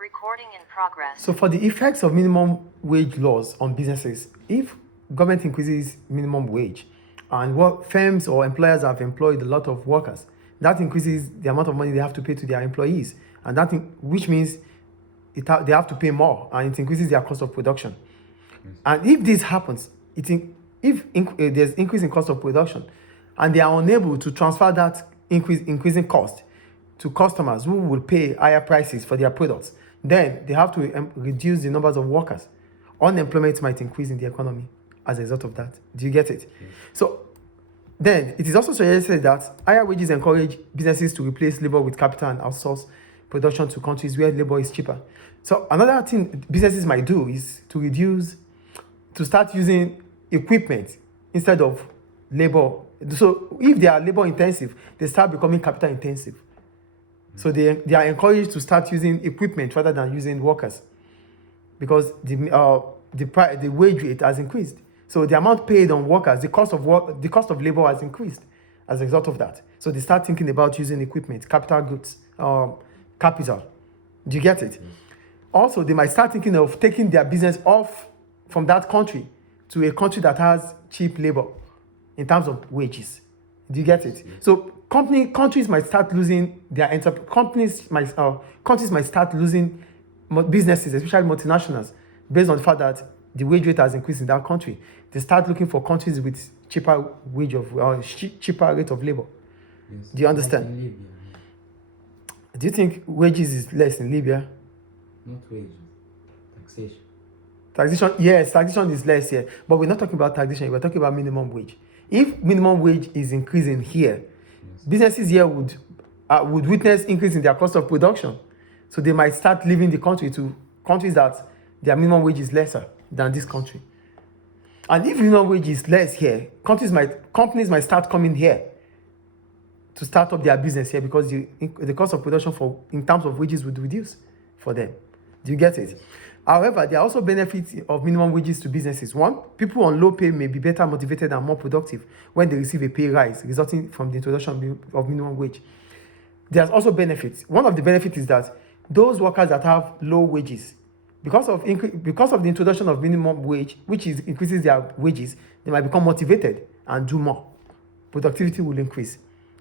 Recording in progress. So for the effects of minimum wage laws on businesses, if government increases minimum wage and what firms or employers have employed a lot of workers, that increases the amount of money they have to pay to their employees, and which means they have to pay more, and it increases their cost of production. Yes. And if this happens, there's increase in cost of production, and they are unable to transfer that increasing cost to customers who will pay higher prices for their products, then they have to reduce the numbers of workers. Unemployment might increase in the economy as a result of that. Do you get it? Yes. So then it is also suggested that higher wages encourage businesses to replace labor with capital and outsource production to countries where labor is cheaper. So another thing businesses might do is to start using equipment instead of labor. So if they are labor intensive, they start becoming capital intensive. So they are encouraged to start using equipment rather than using workers, because the wage rate has increased. So the amount paid on workers, the cost of labor has increased as a result of that. So they start thinking about using equipment, capital goods, capital. Do you get it? Yes. Also, they might start thinking of taking their business off from that country to a country that has cheap labor in terms of wages. Do you get it? Yes. So countries might start losing their countries might start losing businesses, especially multinationals, based on the fact that the wage rate has increased in that country. They start looking for countries with cheaper cheaper rate of labor. Yes. Do you understand? Like in Libya. Do you think wages is less in Libya? Not wages, taxation. Taxation, yes, taxation is less here, but we're not talking about taxation. We're talking about minimum wage. If minimum wage is increasing here, yes, businesses here would witness increase in their cost of production, so they might start leaving the country to countries that their minimum wage is lesser than this country. And if minimum wage is less here, companies might start coming here to start up their business here, because the cost of production in terms of wages would reduce for them. Do you get it? However, there are also benefits of minimum wages to businesses. One, people on low pay may be better motivated and more productive when they receive a pay rise resulting from the introduction of minimum wage. There's also benefits. One of the benefits is that those workers that have low wages, because of the introduction of minimum wage, which increases their wages, they might become motivated and do more. Productivity will increase.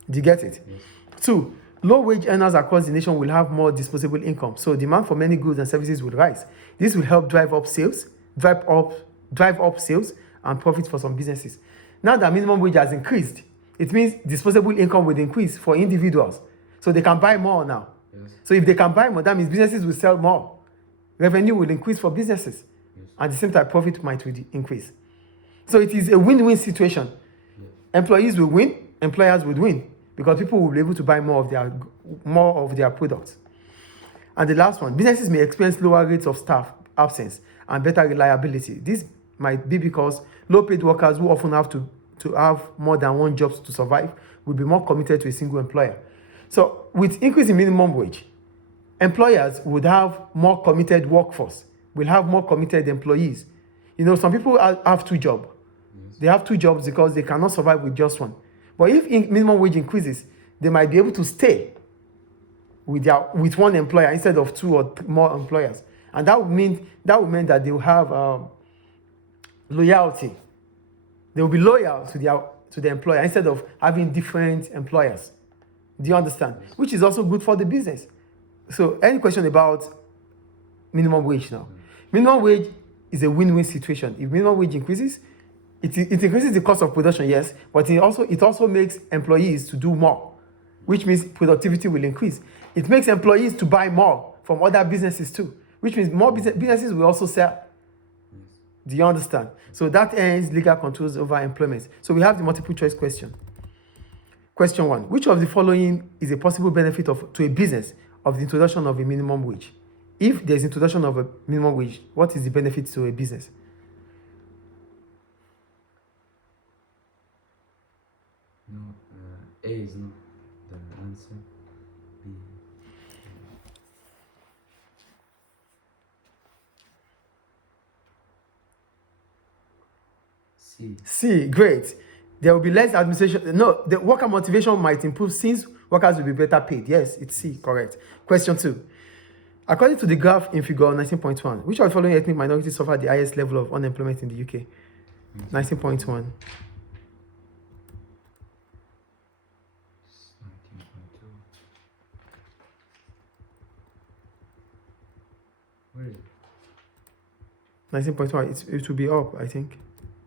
Do you get it? Yes. Two, low wage earners across the nation will have more disposable income, so demand for many goods and services will rise. This will help drive up sales and profits for some businesses. Now that minimum wage has increased, it means disposable income will increase for individuals, so they can buy more now. Yes. So if they can buy more, that means businesses will sell more. Revenue will increase for businesses. Yes. At the same time, profit might increase. So it is a win-win situation. Yes. Employees will win, employers will win, because people will be able to buy more of their products. And the last one, businesses may experience lower rates of staff absence and better reliability. This might be because low-paid workers who often have to have more than one job to survive will be more committed to a single employer. So with increase in minimum wage, employers would have more committed workforce, will have more committed employees. Some people have two jobs. Yes. They have two jobs because they cannot survive with just one. But if minimum wage increases, they might be able to stay with one employer instead of two or more employers, and that would mean that they will have loyalty. They will be loyal to the employer instead of having different employers. Do you understand? Which is also good for the business. So, any question about minimum wage now? Minimum wage is a win-win situation. If minimum wage increases, it increases the cost of production, yes, but it also makes employees to do more, which means productivity will increase. It makes employees to buy more from other businesses too, which means more businesses will also sell. Do you understand? So that ends legal controls over employment. So we have the multiple choice question. Question 1. Which of the following is a possible benefit to a business of the introduction of a minimum wage? If there is introduction of a minimum wage, what is the benefit to a business? No, A is not the answer. B. C, great. There will be less administration. No, the worker motivation might improve since workers will be better paid. Yes, it's C, correct. Question 2. According to the graph in figure 19.1, which of the following ethnic minorities suffer the highest level of unemployment in the UK? 19.1. 19.2. Where is it? 19.1. It will be up, I think.